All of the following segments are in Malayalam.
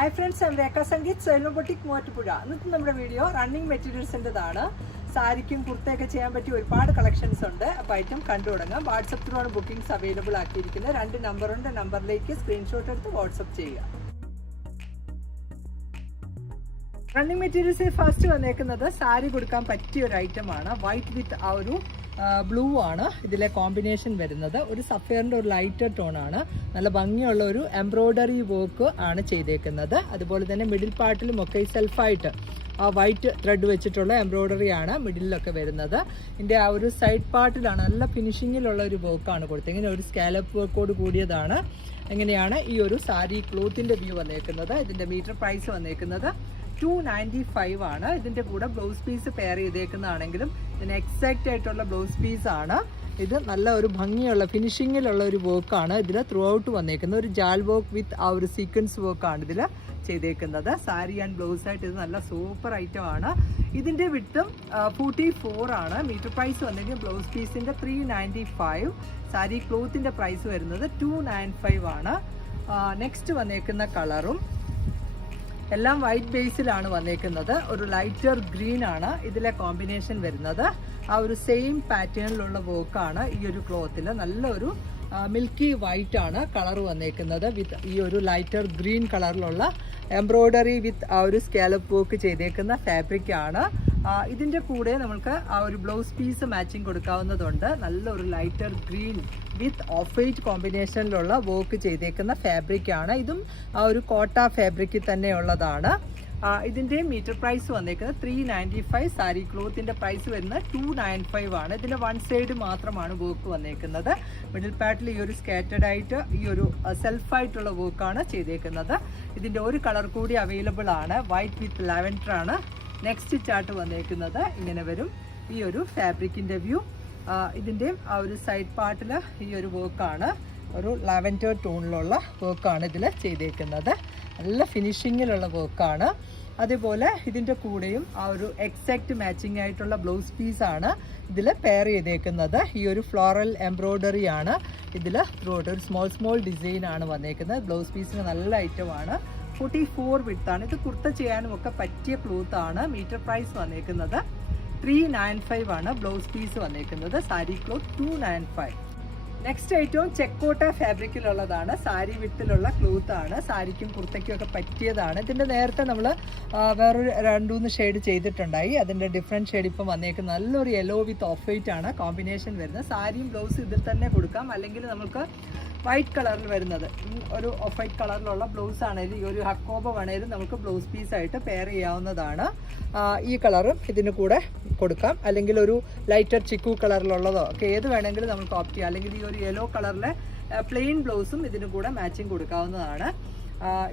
ഹായ് ഫ്രണ്ട്സ് ഞാൻ രേഖ സംഗീത് സ്വയം ബൊട്ടിക് മൂവാറ്റുപുഴ ഇന്നത്തെ നമ്മുടെ വീഡിയോ റണ്ണിങ് മെറ്റീരിയൽസിന്റെതാണ് സാരിക്കും കുർത്തയൊക്കെ ചെയ്യാൻ പറ്റിയ ഒരുപാട് കളക്ഷൻസ് ഉണ്ട്. അപ്പോൾ ഐറ്റം കണ്ടു തുടങ്ങാം. വാട്സപ്പ് ത്രൂ ബുക്കിംഗ്സ് അവൈലബിൾ ആക്കിയിരിക്കുന്നത്. രണ്ട് നമ്പറുണ്ട് നമ്പറിലേക്ക് സ്ക്രീൻഷോട്ട് എടുത്ത് വാട്സപ്പ് ചെയ്യുക. റണ്ണിങ് മെറ്റീരിയൽസിൽ ഫസ്റ്റ് വന്നേക്കുന്നത് സാരി കൊടുക്കാൻ പറ്റിയ ഒരു ഐറ്റമാണ് വൈറ്റ് വിത്ത് ആ ഒരു ബ്ലൂ ആണ്. ഇതിലെ കോമ്പിനേഷൻ വരുന്നത്. ഒരു സഫയറിന്റെ ഒരു ലൈറ്റർ ടോൺ ആണ്. നല്ല ഭംഗിയുള്ള ഒരു എംബ്രോയ്ഡറി വർക്ക് ആണ് ചെയ്തേക്കുന്നത്. അതുപോലെ തന്നെ മിഡിൽ പാർട്ടിലും ഒക്കെ സെൽഫായിട്ട് ആ വൈറ്റ് ത്രെഡ് വെച്ചിട്ടുള്ള എംബ്രോയ്ഡറി ആണ് മിഡിലൊക്കെ വരുന്നത്. ഇതിന്റെ ആ ഒരു സൈഡ് പാർട്ടിലാണ് നല്ല ഫിനിഷിങ്ങിലുള്ള ഒരു വർക്കാണ് കൊടുത്തത്. ഇങ്ങനെ ഒരു സ്കാലപ്പ് വർക്കോട് കൂടിയതാണ്. എങ്ങനെയാണ് ഈ ഒരു സാരി ക്ലോത്തിന്റെ വ്യൂ വന്നേക്കുന്നത്. ഇതിന്റെ മീറ്റർ പ്രൈസ് വന്നേക്കുന്നത്. ടു നയന്റി ഫൈവ് ആണ്. ഇതിന്റെ കൂടെ ബ്ലൗസ് പീസ് പെയർ ചെയ്തേക്കുന്നതാണെങ്കിലും ഇതിന് എക്സാക്റ്റ് ആയിട്ടുള്ള ബ്ലൗസ് പീസ് ആണ്. ഇത് നല്ല ഒരു ഭംഗിയുള്ള ഫിനിഷിങ്ങിലുള്ള ഒരു വർക്കാണ് ഇതിൽ ത്രൂ ഔട്ട് വന്നേക്കുന്നത് ഒരു ജാൽ വർക്ക് വിത്ത് ആ ഒരു സീക്വൻസ് വർക്കാണ് ഇതിൽ ചെയ്തേക്കുന്നത്. സാരി ആൻഡ് ബ്ലൗസ് ആയിട്ട് ഇത് നല്ല സൂപ്പർ ഐറ്റം ആണ്. ഇതിന്റെ വിട്ടും ഫോർട്ടി ഫോർ ആണ്. മീറ്റർ പ്രൈസ് വന്നെങ്കിൽ ബ്ലൗസ് പീസിന്റെ ത്രീ നയന്റി ഫൈവ് സാരി ക്ലോത്തിന്റെ പ്രൈസ് വരുന്നത് ടു നയൻ ഫൈവ് ആണ് നെക്സ്റ്റ് വന്നേക്കുന്ന കളറും എല്ലാം വൈറ്റ് ബേസിലാണ് വന്നേക്കുന്നത്. ഒരു ലൈറ്റർ ഗ്രീൻ ആണ് ഇതിലെ കോമ്പിനേഷൻ വരുന്നത്. ആ ഒരു സെയിം പാറ്റേണിലുള്ള വർക്കാണ് ഈ ഒരു ക്ലോത്തിൽ നല്ലൊരു മിൽക്കി വൈറ്റ് ആണ് കളർ വന്നേക്കുന്നത് വിത്ത് ഈ ഒരു ലൈറ്റർ ഗ്രീൻ കളറിലുള്ള എംബ്രോയ്ഡറി വിത്ത് ആ ഒരു സ്കാലപ്പ് വർക്ക് ചെയ്തേക്കുന്ന ഫാബ്രിക് ആണ്. ആ, ഇതിന്റെ കൂടെ നമുക്ക് ആ ഒരു ബ്ലൗസ് പീസ് മാച്ചിങ് കൊടുക്കാവുന്നതുണ്ട്. നല്ലൊരു lighter green with off white കോമ്പിനേഷനിലുള്ള work ചെയ്തേക്കുന്ന ഫാബ്രിക് ആണ്. ഇതും ആ ഒരു കോട്ട ഫാബ്രിക്കിൽ തന്നെയുള്ളതാണ് ഇതിന്റെ മീറ്റർ പ്രൈസ് വന്നേക്കുന്നത് ത്രീ നയന്റി ഫൈവ് സാരി ക്ലോത്തിന്റെ പ്രൈസ് വരുന്നത് ടു നയൻ ഫൈവ് ആണ്. ഇതിന്റെ വൺ സൈഡ് മാത്രമാണ് വർക്ക് വന്നേക്കുന്നത്. മിഡിൽ പാർട്ടിൽ ഈ ഒരു സ്കാറ്റഡ് ആയിട്ട് ഈ ഒരു സെൽഫായിട്ടുള്ള വർക്കാണ് ചെയ്തേക്കുന്നത്. ഇതിന്റെ ഒരു കളർ കൂടി അവൈലബിൾ ആണ്. വൈറ്റ് വിത്ത് ലാവൻഡർ ആണ്. നെക്സ്റ്റ് ചാർട്ട് വന്നേക്കുന്നത് ഇങ്ങനെ വരും. ഈ ഒരു ഫാബ്രിക്കിന്റെ വ്യൂ ഇതിന്റെയും ആ ഒരു സൈഡ് പാർട്ടിൽ ഈ ഒരു വർക്കാണ് ഒരു ലാവൻഡർ ടൂണിലുള്ള വർക്കാണ് ഇതിൽ ചെയ്തേക്കുന്നത്. നല്ല ഫിനിഷിങ്ങിലുള്ള വർക്കാണ് അതേപോലെ ഇതിന്റെ കൂടെയും ആ ഒരു എക്സാക്റ്റ് മാച്ചിങ് ആയിട്ടുള്ള ബ്ലൗസ് പീസാണ് ഇതിൽ പെയർ ചെയ്തേക്കുന്നത്. ഈ ഒരു ഫ്ലോറൽ എംബ്രോയ്ഡറി ആണ് ഇതിൽ ത്രൂ ഒരു സ്മോൾ സ്മോൾ ഡിസൈൻ ആണ് വന്നേക്കുന്നത്. ബ്ലൗസ് പീസിന് നല്ല ഐറ്റമാണ് ഫോർട്ടി ഫോർ വിത്താണ് ഇത് കുർത്ത ചെയ്യാനും ഒക്കെ പറ്റിയ ക്ലോത്ത് ആണ്. മീറ്റർ പ്രൈസ് വന്നേക്കുന്നത് ത്രീ നയൻ ഫൈവ് ആണ്. ബ്ലൗസ് പീസ് വന്നേക്കുന്നത് sari cloth two nine five next ഐറ്റവും ചെക്കോട്ട ഫാബ്രിക്കിലുള്ളതാണ് സാരി വിട്ടിലുള്ള ക്ലോത്ത് ആണ്. സാരിക്കും കുർത്തയ്ക്കും ഒക്കെ പറ്റിയതാണ്. ഇതിന്റെ നേരത്തെ നമ്മൾ വേറൊരു രണ്ടുമൂന്ന് ഷെയ്ഡ് ചെയ്തിട്ടുണ്ടായി. അതിന്റെ ഡിഫറെന്റ് ഷെയ്ഡ് ഇപ്പം വന്നേക്കുന്നത് നല്ലൊരു യെല്ലോ വിത്ത് ഓഫ് വൈറ്റ് ആണ്. കോമ്പിനേഷൻ വരുന്നത്. സാരിയും ബ്ലൗസ് ഇതിൽ തന്നെ കൊടുക്കാം. അല്ലെങ്കിൽ നമുക്ക് വൈറ്റ് കളറിൽ വരുന്നത്. ഒരു ഓഫ് വൈറ്റ് കളറിലുള്ള ബ്ലൗസ് ആണെങ്കിലും ഈ ഒരു ഹക്കോബ വേണേലും നമുക്ക് ബ്ലൗസ് പീസായിട്ട് പെയർ ചെയ്യാവുന്നതാണ്. ഈ കളറും ഇതിന് കൂടെ കൊടുക്കാം. അല്ലെങ്കിൽ ഒരു ലൈറ്റർ ചിക്കു കളറിലുള്ളതോ ഒക്കെ ഏത് വേണമെങ്കിലും നമുക്ക് ഓപ്റ്റ് ചെയ്യാം. അല്ലെങ്കിൽ ഈ ഒരു യെല്ലോ കളറിലെ പ്ലെയിൻ ബ്ലൗസും ഇതിന് കൂടെ മാച്ചിങ് കൊടുക്കാവുന്നതാണ്.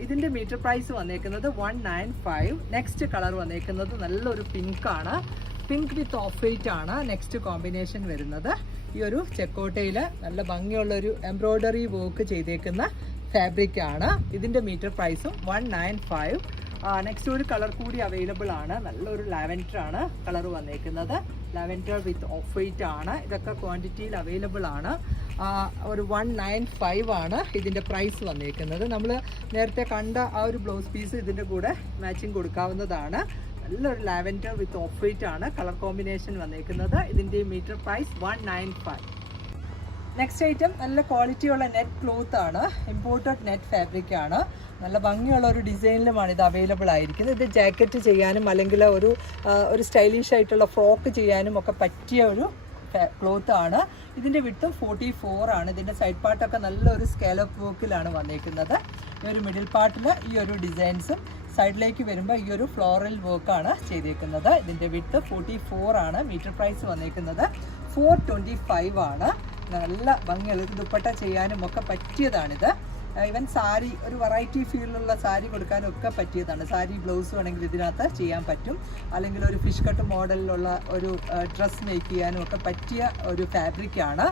ഇതിന്റെ മീറ്റർ പ്രൈസ് വന്നേക്കുന്നത് one nine five next colour വന്നേക്കുന്നത് നല്ലൊരു പിങ്ക് ആണ്. പിങ്ക് വിത്ത് ഓഫ് വൈറ്റ് ആണ് നെക്സ്റ്റ് കോമ്പിനേഷൻ വരുന്നത്. ഈ ഒരു ചെക്കോട്ടയിൽ നല്ല ഭംഗിയുള്ള ഒരു എംബ്രോയ്ഡറി വർക്ക് ചെയ്തേക്കുന്ന ഫാബ്രിക് ആണ് ഇതിന്റെ മീറ്റർ പ്രൈസും വൺ നയൻ ഫൈവ് നെക്സ്റ്റ് ഒരു കളർ കൂടി അവൈലബിൾ ആണ്. നല്ലൊരു ലാവൻഡർ ആണ് കളർ വന്നേക്കുന്നത്. ലാവൻഡർ വിത്ത് ഓഫ് വൈറ്റ് ആണ്. ഇതൊക്കെ ക്വാണ്ടിറ്റിയിൽ അവൈലബിൾ ആണ്. ഒരു വൺ നയൻ ഫൈവ് ആണ് ഇതിന്റെ പ്രൈസ് വന്നേക്കുന്നത്. നമ്മൾ നേരത്തെ കണ്ട ആ ഒരു ബ്ലൗസ് പീസ് ഇതിന്റെ കൂടെ മാച്ചിങ് കൊടുക്കാവുന്നതാണ്. നല്ലൊരു ലാവൻഡർ വിത്ത് ഓഫ് വൈറ്റ് ആണ്. കളർ കോമ്പിനേഷൻ വന്നിരിക്കുന്നത് ഇതിന്റെ metre price one nine five next item നല്ല ക്വാളിറ്റിയുള്ള നെറ്റ് ക്ലോത്ത് ആണ്. ഇമ്പോർട്ടഡ് നെറ്റ് ഫാബ്രിക് ആണ്. നല്ല ഭംഗിയുള്ള ഒരു ഡിസൈനിലുമാണ് ഇത് അവൈലബിൾ ആയിരിക്കുന്നത്. ഇത് ജാക്കറ്റ് ചെയ്യാനും അല്ലെങ്കിൽ ഒരു ഒരു സ്റ്റൈലിഷ് ആയിട്ടുള്ള ഫ്രോക്ക് ചെയ്യാനും ഒക്കെ പറ്റിയ ഒരു ക്ലോത്ത് ആണ്. ഇതിന്റെ വിട്ടും ഫോർട്ടി ഫോർ ആണ് ഇതിന്റെ സൈഡ് പാർട്ടൊക്കെ നല്ലൊരു സ്കേലപ്പ് വർക്കിലാണ് വന്നേക്കുന്നത്. ഈ ഒരു മിഡിൽ പാർട്ടിൽ ഈ ഒരു ഡിസൈൻസും സൈഡിലേക്ക് വരുമ്പോൾ ഈ ഒരു ഫ്ലോറൽ വർക്കാണ് ചെയ്തേക്കുന്നത്. ഇതിന്റെ വിട്ട് ഫോർട്ടി ഫോർ ആണ്. മീറ്റർ പ്രൈസ് വന്നേക്കുന്നത് ഫോർ ട്വന്റി ഫൈവ് ആണ്. നല്ല ഭംഗിയുള്ള ദുപ്പട്ട ചെയ്യാനും ഒക്കെ പറ്റിയതാണിത്. ഈവൻ സാരി ഒരു വെറൈറ്റി ഫീലിലുള്ള സാരി കൊടുക്കാനും ഒക്കെ പറ്റിയതാണ്. സാരി ബ്ലൗസ് വേണമെങ്കിൽ ഇതിനകത്ത് ചെയ്യാൻ പറ്റും. അല്ലെങ്കിൽ ഒരു ഫിഷ് കട്ട് മോഡലിലുള്ള ഒരു ഡ്രസ്സ് മേക്ക് ചെയ്യാനും ഒക്കെ പറ്റിയ ഒരു ഫാബ്രിക്കാണ്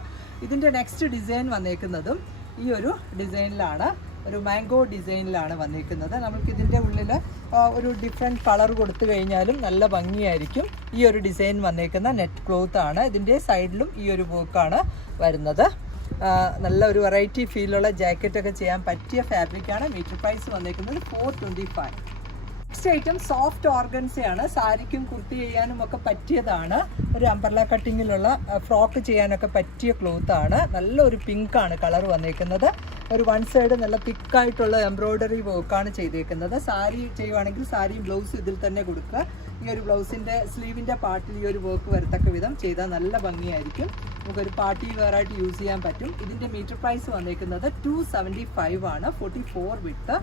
ഇതിന്റെ നെക്സ്റ്റ് ഡിസൈൻ വന്നേക്കുന്നതും ഈ ഒരു ഡിസൈനിലാണ് ഒരു മാംഗോ ഡിസൈനിലാണ് വന്നിരിക്കുന്നത്. നമുക്ക് ഇതിന്റെ ഉള്ളിൽ ഒരു ഡിഫറെന്റ് കളർ കൊടുത്തു കഴിഞ്ഞാലും നല്ല ഭംഗിയായിരിക്കും ഈ ഒരു ഡിസൈൻ വന്നിരിക്കുന്ന നെറ്റ് ക്ലോത്ത് ആണ്. ഇതിന്റെ സൈഡിലും ഈ ഒരു വർക്കാണ് വരുന്നത്. നല്ല ഒരു വെറൈറ്റി ഫീലുള്ള ജാക്കറ്റൊക്കെ ചെയ്യാൻ പറ്റിയ ഫാബ്രിക്കാണ് മീറ്റർ പ്രൈസ് വന്നിരിക്കുന്നത് four twenty five next item soft ഓർഗൻസയാണ് സാരിക്കും കുർത്തി ചെയ്യാനും ഒക്കെ പറ്റിയതാണ്. ഒരു അമ്പർല കട്ടിങ്ങിലുള്ള ഫ്രോക്ക് ചെയ്യാനൊക്കെ പറ്റിയ ക്ലോത്താണ് നല്ലൊരു പിങ്ക് ആണ് കളർ വന്നേക്കുന്നത്. ഒരു വൺ സൈഡ് നല്ല തിക്കായിട്ടുള്ള എംബ്രോയ്ഡറി വർക്കാണ് ചെയ്തേക്കുന്നത്. സാരി ചെയ്യുവാണെങ്കിൽ സാരിയും ബ്ലൗസ് ഇതിൽ തന്നെ കൊടുക്കുക. ഈ ഒരു ബ്ലൗസിന്റെ സ്ലീവിന്റെ പാർട്ടിൽ ഈ ഒരു വർക്ക് വരത്തക്ക വിധം ചെയ്താൽ നല്ല ഭംഗിയായിരിക്കും. നമുക്കൊരു പാർട്ടി വെയർ യൂസ് ചെയ്യാൻ പറ്റും. ഇതിന്റെ മീറ്റർ പ്രൈസ് വന്നേക്കുന്നത് ടു സെവന്റി ഫൈവ് ആണ്. ഫോർട്ടി ഫോർ വിട്ട്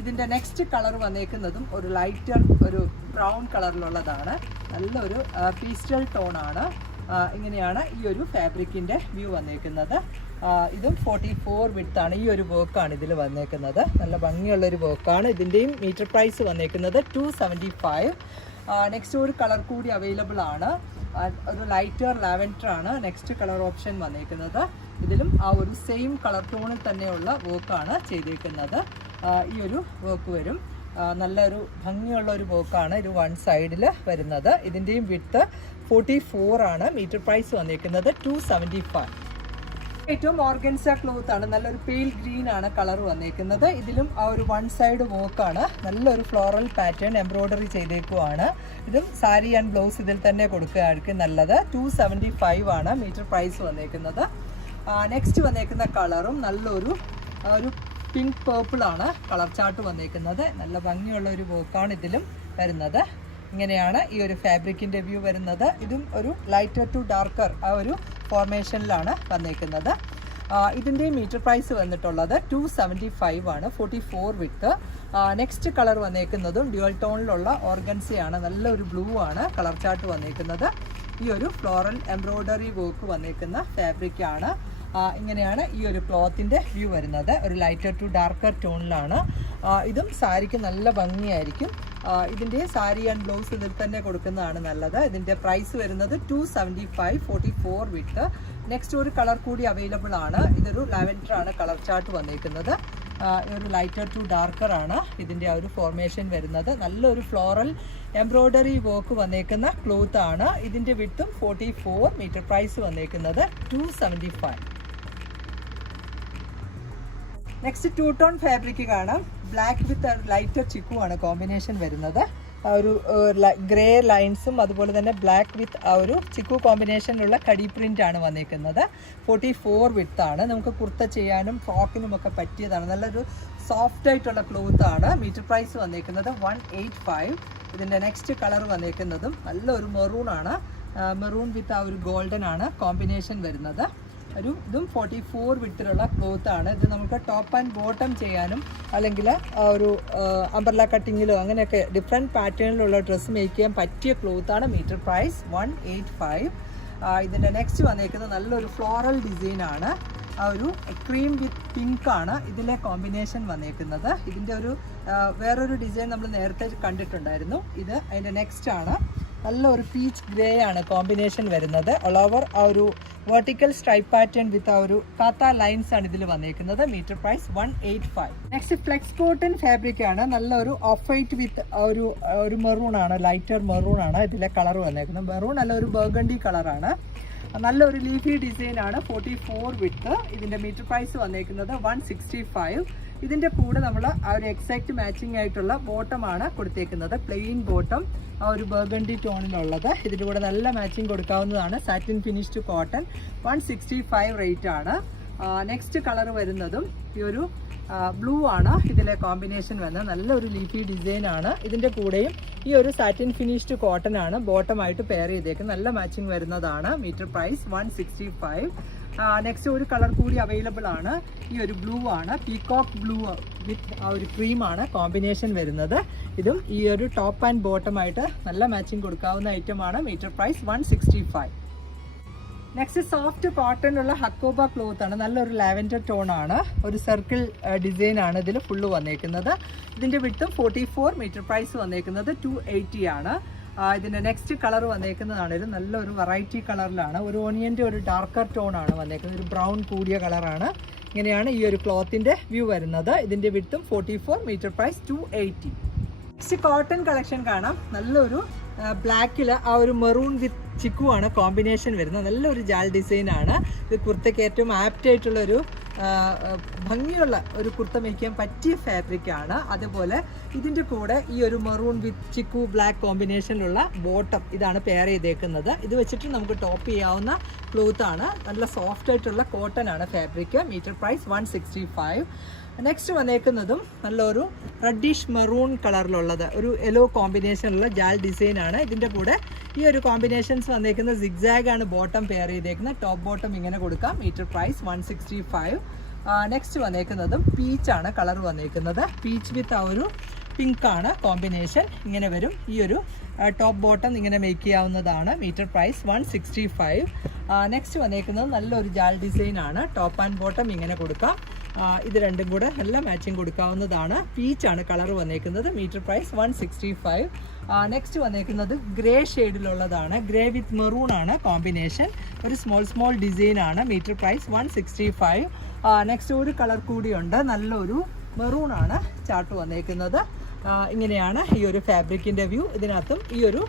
ഇതിന്റെ നെക്സ്റ്റ് കളർ വന്നേക്കുന്നതും ഒരു ലൈറ്റർ ഒരു ബ്രൗൺ കളറിലുള്ളതാണ് നല്ലൊരു പീസ്റ്റൽ ടോണാണ് ഇങ്ങനെയാണ് ഈ ഒരു ഫാബ്രിക്കിന്റെ വ്യൂ വന്നേക്കുന്നത്. ഇതും ഫോർട്ടി ഫോർ വിട്ടാണ് ഈ ഒരു വർക്കാണ് ഇതിൽ വന്നേക്കുന്നത്. നല്ല ഭംഗിയുള്ളൊരു വർക്കാണ് ഇതിന്റെയും മീറ്റർ പ്രൈസ് വന്നേക്കുന്നത് ടു സെവന്റി ഫൈവ് നെക്സ്റ്റ് ഒരു കളർ കൂടി അവൈലബിൾ ആണ്. ഒരു ലൈറ്റർ ലാവൻഡർ ആണ് നെക്സ്റ്റ് കളർ ഓപ്ഷൻ വന്നേക്കുന്നത്. ഇതിലും ആ ഒരു സെയിം കളർ ടോണിൽ തന്നെയുള്ള വർക്കാണ് ചെയ്തേക്കുന്നത്. ഈ ഒരു വർക്ക് വരും. നല്ലൊരു ഭംഗിയുള്ള ഒരു വർക്കാണ് ഇത് വൺ സൈഡിൽ വരുന്നത്. ഇതിന്റെയും വിട്ട് ഫോർട്ടി ഫോർ ആണ്. മീറ്റർ പ്രൈസ് വന്നേക്കുന്നത് ടു സെവന്റി ഫൈവ് ഏറ്റവും ഓർഗൻസ ക്ലോത്ത് ആണ്. നല്ലൊരു പെയിൽ ഗ്രീൻ ആണ് കളർ വന്നേക്കുന്നത്. ഇതിലും ആ ഒരു വൺ സൈഡ് വോക്കാണ് നല്ലൊരു ഫ്ലോറൽ പാറ്റേൺ എംബ്രോയ്ഡറി ചെയ്തേക്കുവാണ്. ഇതും സാരി ആൻഡ് ബ്ലൗസ് ഇതിൽ തന്നെ കൊടുക്കുകയായിരിക്കും നല്ലത്. ടു സെവന്റി ഫൈവ് ആണ് മീറ്റർ പ്രൈസ് വന്നേക്കുന്നത്. നെക്സ്റ്റ് വന്നേക്കുന്ന കളറും നല്ലൊരു ഒരു പിങ്ക് പേർപ്പിൾ ആണ് കളർ ചാർട്ട് വന്നേക്കുന്നത്. നല്ല ഭംഗിയുള്ള ഒരു വോക്കാണ് ഇതിലും വരുന്നത്. ഇങ്ങനെയാണ് ഈ ഒരു ഫാബ്രിക്കിന്റെ വ്യൂ വരുന്നത്. ഇതും ഒരു ലൈറ്റർ ടു ഡാർക്കർ ആ ഒരു ഫോർമേഷനിലാണ് വന്നേക്കുന്നത്. ഇതിന്റെ മീറ്റർ പ്രൈസ് വന്നിട്ടുള്ളത് ടു സെവന്റി ഫൈവ് ആണ് forty four width next colour വന്നേക്കുന്നതും dual ടോണിലുള്ള ഓർഗൻസിയാണ് നല്ലൊരു ബ്ലൂ ആണ് കളർ ചാർട്ട് വന്നേക്കുന്നത്. ഈ ഒരു ഫ്ലോറൽ എംബ്രോയ്ഡറി വർക്ക് വന്നേക്കുന്ന ഫാബ്രിക്കാണ് ഇങ്ങനെയാണ് ഈ ഒരു ക്ലോത്തിന്റെ വ്യൂ വരുന്നത്. ഒരു ലൈറ്റർ ടു ഡാർക്കർ ടോണിലാണ് ഇതും സാരിക്ക് നല്ല ഭംഗിയായിരിക്കും. ഇതിന്റെ സാരി ആൻഡ് ബ്ലൗസ് ഇതിൽ തന്നെ കൊടുക്കുന്നതാണ് നല്ലത്. ഇതിന്റെ പ്രൈസ് വരുന്നത് two seventy five forty four width next ഒരു കളർ കൂടി അവൈലബിൾ ആണ്. ഇതൊരു ലാവൻഡർ ആണ് കളർ ചാർട്ട് വന്നിരിക്കുന്നത് ഒരു ലൈറ്റർ ടു ഡാർക്കർ ആണ് ഇതിന്റെ ആ ഒരു ഫോർമേഷൻ വരുന്നത്. നല്ലൊരു ഫ്ലോറൽ എംബ്രോയ്ഡറി വർക്ക് വന്നേക്കുന്ന ക്ലോത്ത് ആണ്. ഇതിന്റെ വിട്ടും ഫോർട്ടി ഫോർ മീറ്റർ പ്രൈസ് വന്നേക്കുന്നത് two seventy five next two tone fabric കാണാം ബ്ലാക്ക് വിത്ത് ലൈറ്റർ ചിക്കു ആണ് കോമ്പിനേഷൻ വരുന്നത്. ആ ഒരു ഗ്രേ ലൈൻസും അതുപോലെ തന്നെ ബ്ലാക്ക് വിത്ത് ആ ഒരു ചിക്കു കോമ്പിനേഷനിലുള്ള കടി പ്രിന്റ് ആണ് വന്നേക്കുന്നത്. ഫോർട്ടി ഫോർ വിത്ത് ആണ്. നമുക്ക് കുർത്ത ചെയ്യാനും ഫ്രോക്കിനും ഒക്കെ പറ്റിയതാണ്. നല്ലൊരു സോഫ്റ്റ് ആയിട്ടുള്ള ക്ലോത്ത് ആണ്. മീറ്റർ പ്രൈസ് വന്നേക്കുന്നത് വൺ എയ്റ്റ് ഫൈവ് ഇതിന്റെ നെക്സ്റ്റ് കളർ വന്നേക്കുന്നതും നല്ലൊരു മെറൂൺ ആണ്. മെറൂൺ വിത്ത് ആ ഒരു ഗോൾഡൻ ആണ് കോമ്പിനേഷൻ വരുന്നത്. ഒരു ഇതും ഫോർട്ടി ഫോർ വിട്ടിലുള്ള ആണ്. ഇത് നമുക്ക് ടോപ്പ് ആൻഡ് ബോട്ടം ചെയ്യാനും അല്ലെങ്കിൽ ഒരു അംബർല കട്ടിങ്ങിലോ അങ്ങനെയൊക്കെ ഡിഫറെന്റ് പാറ്റേണിലുള്ള ഡ്രസ്സ് മേക്ക് ചെയ്യാൻ പറ്റിയ ക്ലോത്ത് ആണ് metre price one eight five ഇതിന്റെ നെക്സ്റ്റ് വന്നേക്കുന്നത് നല്ലൊരു ഫ്ലോറൽ ആ ഒരു ക്രീം വിത്ത് പിങ്ക് ആണ് ഇതിലെ കോമ്പിനേഷൻ വന്നേക്കുന്നത്. ഇതിന്റെ ഒരു വേറൊരു ഡിസൈൻ നമ്മൾ നേരത്തെ കണ്ടിട്ടുണ്ടായിരുന്നു. ഇത് അതിന്റെ നെക്സ്റ്റ് ആണ്. നല്ല ഒരു പീച്ച് ഗ്രേ ആണ് കോമ്പിനേഷൻ വരുന്നത്. ഓൾ ഓവർ ആ ഒരു വെർട്ടിക്കൽ സ്ട്രൈപ്പ് പാറ്റേൺ വിത്ത് ആ ഒരു കാത്ത ലൈൻസ് ആണ് ഇതിൽ വന്നേക്കുന്നത്. Metre price one eight five next flex cotton fabric ആണ്. നല്ലൊരു ഓഫ് വൈറ്റ് വിത്ത് ഒരു ഒരു മെറൂൺ ആണ്. ലൈറ്റർ മെറൂൺ ആണ് ഇതിലെ കളർ വന്നേക്കുന്നത്. മെറൂൺ അല്ല ഒരു ബർഗണ്ടി കളറാണ് നല്ലൊരു ലീഫി ഡിസൈൻ ആണ്. ഫോർട്ടി ഫോർ വിത്ത് ഇതിന്റെ മീറ്റർ പ്രൈസ് വന്നേക്കുന്നത് വൺ സിക്സ്റ്റി ഫൈവ് ഇതിന്റെ കൂടെ നമ്മൾ ആ ഒരു എക്സാക്ട് മാച്ചിങ് ആയിട്ടുള്ള ബോട്ടം ആണ് കൊടുത്തേക്കുന്നത്. പ്ലെയിൻ ബോട്ടം ആ ഒരു ബർഗണ്ടി ടോണിലുള്ളത് ഇതിന്റെ കൂടെ നല്ല മാച്ചിങ് കൊടുക്കാവുന്നതാണ്. Satin finished cotton one sixty five rate ആണ് നെക്സ്റ്റ് കളർ വരുന്നതും ഈ ഒരു ബ്ലൂ ആണ് ഇതിലെ കോമ്പിനേഷൻ വന്ന നല്ലൊരു ലീഫി ഡിസൈൻ ആണ്. ഇതിന്റെ കൂടെയും ഈ ഒരു സാറ്റിൻ ഫിനിഷ്ഡ് കോട്ടൺ ആണ് ബോട്ടം ആയിട്ട് പെയർ ചെയ്തേക്കുന്നത്. നല്ല മാച്ചിങ് വരുന്നതാണ്. Metre price one sixty five next ഒരു കളർ കൂടി അവൈലബിൾ ആണ്. ഈ ഒരു ബ്ലൂ ആണ്. പീകോക്ക് ബ്ലൂ വിത്ത് ആ ഒരു ക്രീം ആണ് കോമ്പിനേഷൻ വരുന്നത്. ഇതും ഈ ഒരു ടോപ്പ് ആൻഡ് ബോട്ടം ആയിട്ട് നല്ല മാച്ചിങ് കൊടുക്കാവുന്ന ഐറ്റം ആണ്. Metre price one sixty five next soft cotton ഉള്ള ഹക്കോബ ക്ലോത്ത് ആണ്. നല്ലൊരു ലാവൻഡർ ടോൺ ആണ്. ഒരു സർക്കിൾ ഡിസൈൻ ആണ് ഇതിൽ ഫുള്ള് വന്നേക്കുന്നത്. ഇതിന്റെ വിട്ടും ഫോർട്ടി ഫോർ മീറ്റർ പ്രൈസ് വന്നേക്കുന്നത് ടു എയ്റ്റി ആണ്. ഇതിന്റെ നെക്സ്റ്റ് കളർ വന്നേക്കുന്നതാണ്. ഇത് നല്ലൊരു വെറൈറ്റി കളറിലാണ് ഒരു ഓണിയന്റെ ഒരു ഡാർക്കർ ടോൺ ആണ് വന്നേക്കുന്നത്. ഒരു ബ്രൗൺ കൂടിയ കളറാണ് ഇങ്ങനെയാണ് ഈ ഒരു ക്ലോത്തിന്റെ വ്യൂ വരുന്നത്. ഇതിന്റെ വിട്ടും forty four meter price two eighty next cotton collection കാണാം. നല്ലൊരു ബ്ലാക്കിൽ ആ ഒരു മെറൂൺ വിത്ത് ചിക്കു ആണ് കോമ്പിനേഷൻ വരുന്നത്. നല്ലൊരു ജാൽ ഡിസൈനാണ്. ഇത് കുർത്തയ്ക്ക് ഏറ്റവും ആപ്റ്റ് ആയിട്ടുള്ള ഒരു ഭംഗിയുള്ള ഒരു കുർത്ത മേക്കാൻ പറ്റിയ ഫാബ്രിക് ആണ് അതുപോലെ ഇതിന്റെ കൂടെ ഈ ഒരു മെറൂൺ വിത്ത് ചിക്കു ബ്ലാക്ക് കോമ്പിനേഷനിലുള്ള ബോട്ടം ഇതാണ് പെയർ ചെയ്തേക്കുന്നത്. ഇത് വെച്ചിട്ട് നമുക്ക് ടോപ്പ് ചെയ്യാവുന്ന ക്ലോത്താണ്. നല്ല സോഫ്റ്റ് ആയിട്ടുള്ള കോട്ടൺ ആണ് fabric meter price one sixty five. Next വന്നേക്കുന്നതും നല്ലൊരു റെഡിഷ് മെറൂൺ കളറിലുള്ളത് ഒരു യെല്ലോ കോമ്പിനേഷനുള്ള ജാൽ ഡിസൈൻ ആണ്. ഇതിന്റെ കൂടെ ഈ ഒരു കോമ്പിനേഷൻസ് വന്നേക്കുന്നത് സിഗ്സാഗ് ആണ് ബോട്ടം പെയർ ചെയ്തേക്കുന്നത്. ടോപ്പ് ബോട്ടം ഇങ്ങനെ കൊടുക്കാം. Metre price one sixty five next വന്നേക്കുന്നതും പീച്ചാണ് കളർ വന്നേക്കുന്നത്. പീച്ച് വിത്ത് ആ ഒരു പിങ്ക് ആണ് കോമ്പിനേഷൻ ഇങ്ങനെ വരും. ഈ ഒരു ടോപ്പ് ബോട്ടം ഇങ്ങനെ മേക്ക് ചെയ്യാവുന്നതാണ്. Meter price one sixty five next വന്നേക്കുന്നത് നല്ലൊരു ജാൽ ഡിസൈൻ ആണ്. ടോപ്പ് ആൻഡ് ബോട്ടം ഇങ്ങനെ കൊടുക്കാം. ഇത് രണ്ടും കൂടെ നല്ല മാച്ചിങ് കൊടുക്കാവുന്നതാണ്. പീച്ചാണ് കളർ വന്നേക്കുന്നത്. Meter price one sixty five next വന്നേക്കുന്നത് ഗ്രേ ഷെയ്ഡിലുള്ളതാണ് ഗ്രേ വിത്ത് മെറൂൺ ആണ് കോമ്പിനേഷൻ ഒരു സ്മോൾ സ്മോൾ ഡിസൈൻ ആണ്. Metre price one sixty five next ഒരു കളർ കൂടിയുണ്ട്. നല്ലൊരു മെറൂൺ ആണ് ചാട്ട് വന്നേക്കുന്നത്. ഇങ്ങനെയാണ് ഈ ഒരു ഫാബ്രിക്കിന്റെ വ്യൂ ഇതിനകത്തും ഈ ഒരു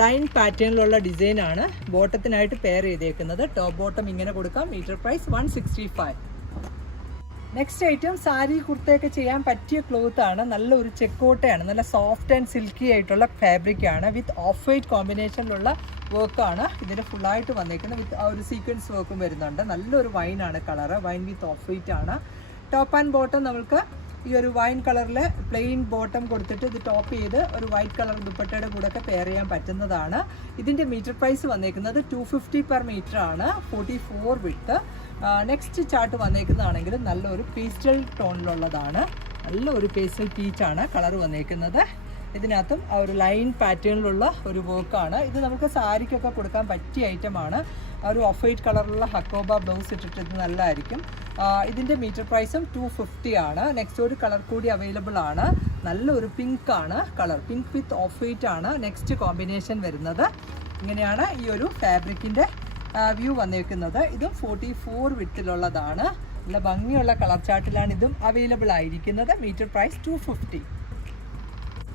ലൈൻ പാറ്റേണിലുള്ള ഡിസൈനാണ് ബോട്ടത്തിനായിട്ട് പെയർ ചെയ്തേക്കുന്നത്. ടോപ്പ് ബോട്ടം ഇങ്ങനെ കൊടുക്കാം. Meter price one sixty five next item sari കുർത്തയൊക്കെ ചെയ്യാൻ പറ്റിയ ക്ലോത്ത് ആണ്. നല്ല ഒരു ചെക്കോട്ടയാണ്. നല്ല സോഫ്റ്റ് ആൻഡ് സിൽക്കി ആയിട്ടുള്ള ഫാബ്രിക് ആണ്. വിത്ത് ഓഫ് വൈറ്റ് കോമ്പിനേഷനിലുള്ള വർക്കാണ് ഇതിന് ഫുള്ളായിട്ട് വന്നേക്കുന്നത്. വിത്ത് ആ ഒരു സീക്വൻസ് വർക്കും വരുന്നുണ്ട്. നല്ലൊരു വൈൻ ആണ് colour wine with off white ആണ്. ടോപ്പ് ആൻഡ് ബോട്ടം നമുക്ക് ഈ ഒരു വൈൻ കളറിൽ പ്ലെയിൻ ബോട്ടം കൊടുത്തിട്ട് ഇത് ടോപ്പ് ചെയ്ത് ഒരു വൈറ്റ് കളർ ദുപ്പട്ടയുടെ കൂടെ ഒക്കെ പെയർ ചെയ്യാൻ പറ്റുന്നതാണ്. ഇതിന്റെ മീറ്റർ പ്രൈസ് വന്നേക്കുന്നത് ടു ഫിഫ്റ്റി പെർ മീറ്റർ ആണ്. Forty four width next chart വന്നേക്കുന്നതാണെങ്കിൽ നല്ലൊരു പേസ്റ്റൽ ടോണിലുള്ളതാണ് നല്ലൊരു പേസ്റ്റൽ പീച്ചാണ് കളർ വന്നേക്കുന്നത്. ഇതിനകത്തും ആ ഒരു ലൈൻ പാറ്റേണിലുള്ള ഒരു വർക്കാണ് ഇത് നമുക്ക് സാരിക്കൊക്കെ കൊടുക്കാൻ പറ്റിയ ഐറ്റമാണ് ഒരു ഓഫ് വൈറ്റ് കളറുള്ള ഹക്കോബ ബ്ലൗസ് ഇട്ടിട്ട് ഇത് നല്ലതായിരിക്കും. ഇതിന്റെ മീറ്റർ പ്രൈസും ടു ഫിഫ്റ്റി ആണ്. നെക്സ്റ്റ് ഒരു കളർ കൂടി അവൈലബിൾ ആണ്. നല്ലൊരു പിങ്ക് ആണ് colour pink with off white ആണ്. നെക്സ്റ്റ് കോമ്പിനേഷൻ വരുന്നത്. ഇങ്ങനെയാണ് ഈ ഒരു ഫാബ്രിക്കിന്റെ വ്യൂ വന്നിരിക്കുന്നത്. ഇതും ഫോർട്ടി ഫോർ വിട്ടിലുള്ളതാണ് നല്ല ഭംഗിയുള്ള കളർ ചാർട്ടിലാണ് ഇതും അവൈലബിൾ ആയിരിക്കുന്നത്. മീറ്റർ പ്രൈസ് ടു ഫിഫ്റ്റി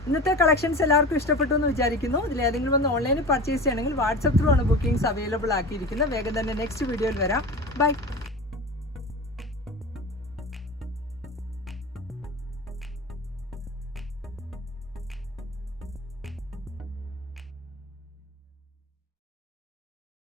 ഇന്നത്തെ കളക്ഷൻസ് എല്ലാവർക്കും ഇഷ്ടപ്പെട്ടു എന്ന് വിചാരിക്കുന്നു. ഇതിൽ ഏതെങ്കിലും ഒന്ന് ഓൺലൈനിൽ പർച്ചേസ് ചെയ്യണമെങ്കിൽ വാട്സപ്പ് ത്രൂ ആണ് ബുക്കിംഗ്സ് അവൈലബിൾ ആക്കിയിരിക്കുന്നത്. വേഗം തന്നെ നെക്സ്റ്റ് വീഡിയോയിൽ വരാം. ബൈ